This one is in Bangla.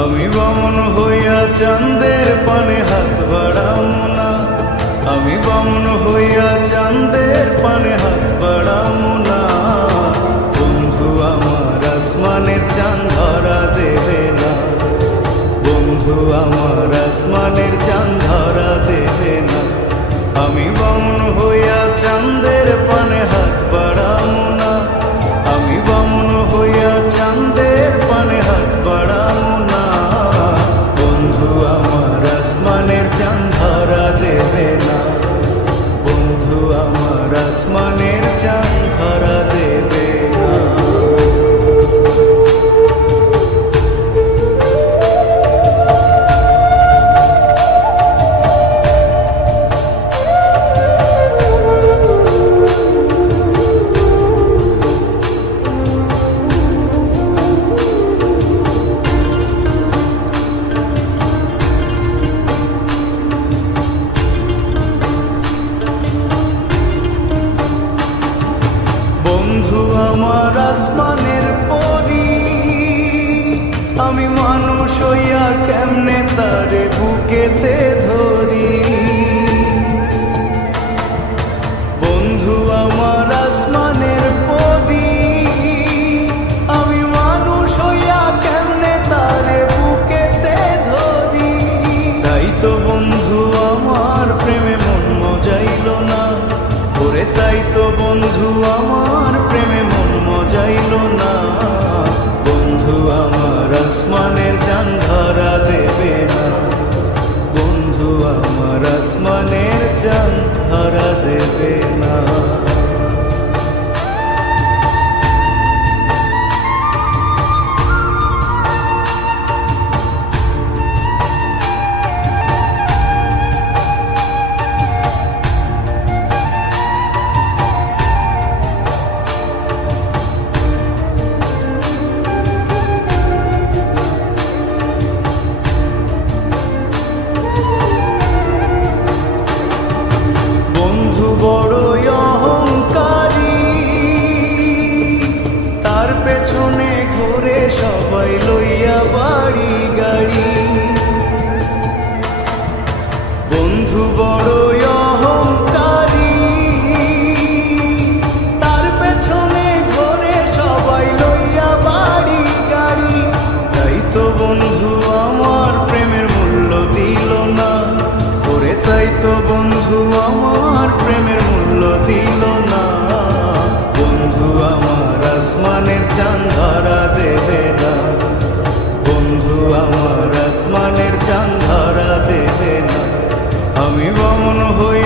আমি বামন হইয়া চাঁদের পানে হাত বাড়ামো না, আমি বামন হইয়া চাঁদের পানে হাত বাড়ামো না। বন্ধু আমার আসমানের চাঁদ ধরা দেবে না, বন্ধু আমার আসমানের চাঁদ ধরা দেবে না। আমি বামন হইয়া চাঁদের পানে হাত বাড়ামো না, আমি বামন হইয়া চাঁদের পানে হাত বাড়ামো না। বন্ধু আমার আসমানের চাঁদ ধরা দেবে না, বন্ধু আমার আসমানের চাঁদ ধরা দেবে না। বন্ধু আমার আসমানের পরি, আমি মানুষ হইয়া কেমনে তারে বুকেতে ধরি। বন্ধু আমার আসমানের পরি, আমি মানুষ হইয়া কেমনে তারে বুকেতে ধরি। তাই তো বন্ধু আমার প্রেমে মন মজাইল না, ওরে তাই তো বন্ধু আমার প্রেমে মন মজাইল না। বন্ধু আমার আসমানের চাঁদ ধরা দেবে না, বন্ধু আমার আসমানের চাঁদ ধরা দেবে না। বন্ধু বড়ই অহংকারী, তার পেছনে ঘুরে সবাই লইয়া বাড়ি গাড়ি। বন্ধু বড়ই অহংকারী, তার পেছনে ঘুরে সবাই লইয়া বাড়ি গাড়ি। তাই তো বন্ধু আমার প্রেমের মূল্য দিল না, ওরে তাই তো বন্ধু আমার প্রেমের মূল্য দিল না। বন্ধু আমার আসমানের চাঁদ ধরা দেবে না, বন্ধু আমার আসমানের চাঁদ ধরা দেবে না। আমি বামন হই